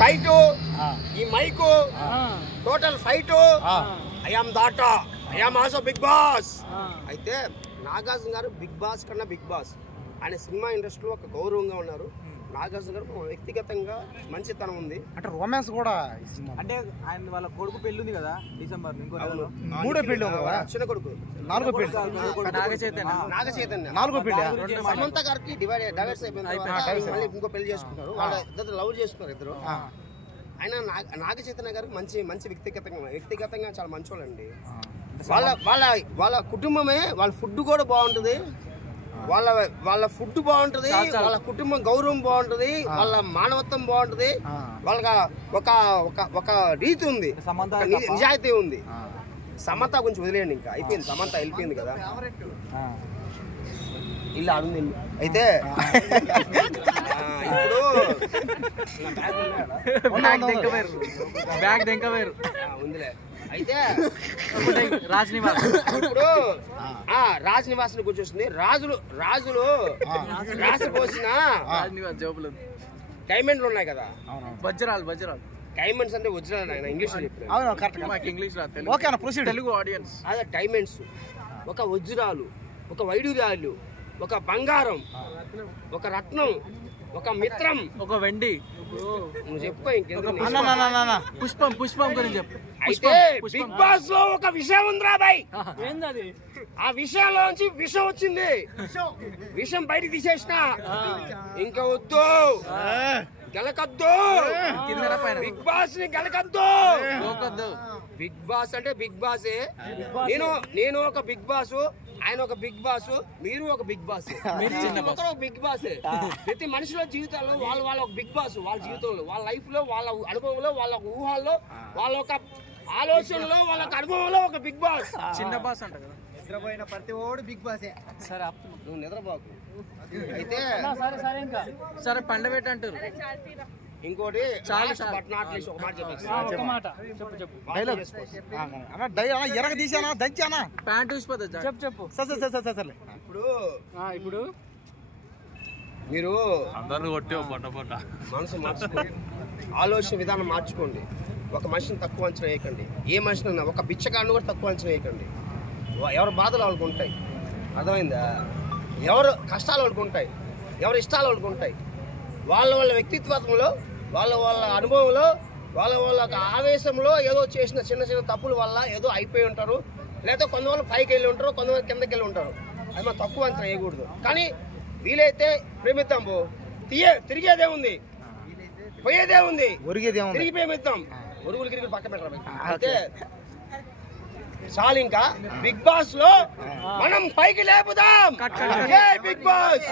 Kite, ఈ mic, total fight. I am దాటా, I am also Bigg Boss. అయితే నాగార్జున గారు బిగ్ బాస్ కన్నా బిగ్ బాస్. ఆయన సినిమా ఇండస్ట్రీలో ఒక గౌరవంగా ఉన్నారు. నాగార్జున గారు వ్యక్తిగతంగా మంచితనం ఉంది. అంటే రొమాన్స్ కూడా అంటే ఆయన వాళ్ళ కొడుకు పెళ్లి ఉంది కదా డిసెంబర్ మూడో పెళ్లి చిన్న కొడుకు, నాలుగో పెళ్లి నాగ చైతన్య నాలుగో పెళ్లి. సమంత గారికి డైవర్స్ అయిపోయింది, మళ్ళీ ఇంకో పెళ్లి చేసుకుంటారు. వాళ్ళ ఇద్దరు లవ్ చేసుకున్నారు ఇద్దరు. ఆయన నాగ చైతన్య గారికి మంచి వ్యక్తిగతంగా చాలా మంచోళ్ళండి. వాళ్ళ కుటుంబమే, వాళ్ళ ఫుడ్ కూడా బాగుంటుంది, వాళ్ళ ఫుడ్ బాగుంటది, వాళ్ళ కుటుంబం గౌరవం బాగుంటది, వాళ్ళ మానవత్వం బాగుంటది, వాళ్ళకి ఒక రీతి ఉంది, నిజాయితీ ఉంది. సమంత గురించి వదిలేయండి, ఇంకా అయిపోయింది, సమంత వెళ్ళిపోయింది కదా. ఇల్లు అడుంది ఇల్లు. అయితే ఇప్పుడు ఉందిలే. అయితే రాజ్ నివాస్, ఇప్పుడు రాజ్ నివాస్ గురించి వస్తుంది. రాజులు రాసి పోసిన డైమండ్లు ఉన్నాయి కదా, వజ్రాలు డైమండ్స్ అంటే వజ్రాలు. ఆయన ఇంగ్లీష్ చెప్పాను, ఇంగ్లీష్ తెలుగు ఆడియన్స్. అదే డైమండ్స్, ఒక వజ్రాలు, ఒక వైడూర్యాలు, ఒక బంగారం, ఒక రత్నం, ఒక మిత్రం, ఒక వెండి. నువ్వు చెప్పు ఇంకెందుకు. పుష్పం గురించి చెప్పు. అయితే బిగ్ బాస్ లో ఒక విషయం ఉందిరా బాయ్. ఆ విషయంలోంచి విషం వచ్చింది, విషం బయటకు తీసేసిన. ఇంకా వద్దు, గెలకద్దు, బిగ్ బాస్ ని గెలకద్దు. బిగ్ బాస్ అంటే బిగ్ బాసే. నేను ఒక బిగ్ బాస్, ఆయన ఒక బిగ్ బాస్, మీరు ఒక బిగ్ బాస్, ఒక బిగ్ బాస్. ప్రతి మనిషిలో జీవితాల్లో వాళ్ళ ఒక బిగ్ బాస్. వాళ్ళ జీవితంలో, వాళ్ళ లైఫ్ లో, వాళ్ళ అనుభవంలో, వాళ్ళ ఊహల్లో, వాళ్ళ ఒక ఆలోచనలో, వాళ్ళ అనుభవంలో ఒక బిగ్ బాస్. చిన్న బాస్ అంట కదా, నిద్రపోయిన ప్రతి ఓడు బిగ్ బాసే. సరే నువ్వు నిద్రపోకు. అయితే సరే పండబెట్టి అంటారు. ఇంకోటి ఎరగ తీసానా దంచానా ప్యాంట్ చూసిపోతా చెప్పు. ఇప్పుడు మీరు అందరూ మనసు మార్చుకోండి, ఆలోచన విధానం మార్చుకోండి. ఒక మనిషిని తక్కువ అంచనా వేయకండి. ఏ మనిషిని, ఒక బిచ్చగాడిని కూడా తక్కువ అంచనా వేయకండి. ఎవరి బాధలు వాళ్ళకు ఉంటాయి, అర్థమైందా? ఎవరు కష్టాలు వాళ్ళకు ఉంటాయి, ఎవరి ఇష్టాలు వాళ్ళకు ఉంటాయి. వాళ్ళ వ్యక్తిత్వంలో, వాళ్ళ అనుభవంలో, వాళ్ళ ఆవేశంలో ఏదో చేసిన చిన్న తప్పుల వల్ల ఏదో అయిపోయి ఉంటారు. లేదా కొంతమంది పైకి వెళ్ళి ఉంటారు, కొంతమంది కిందకి వెళ్ళి ఉంటారు. అది మనం తక్కువ అంచనా వేయకూడదు. కానీ వీలైతే ప్రేమిద్దాం. తిరిగేదే ఉంది, పోయేదే ఉంది, తిరిగి ప్రేమిద్దాం. ఒరుగులు గిరికి పక్క పెట్టాలి. అయితే చాలు, ఇంకా బిగ్ బాస్ లో మనం పైకి లేపుదాం. Big boss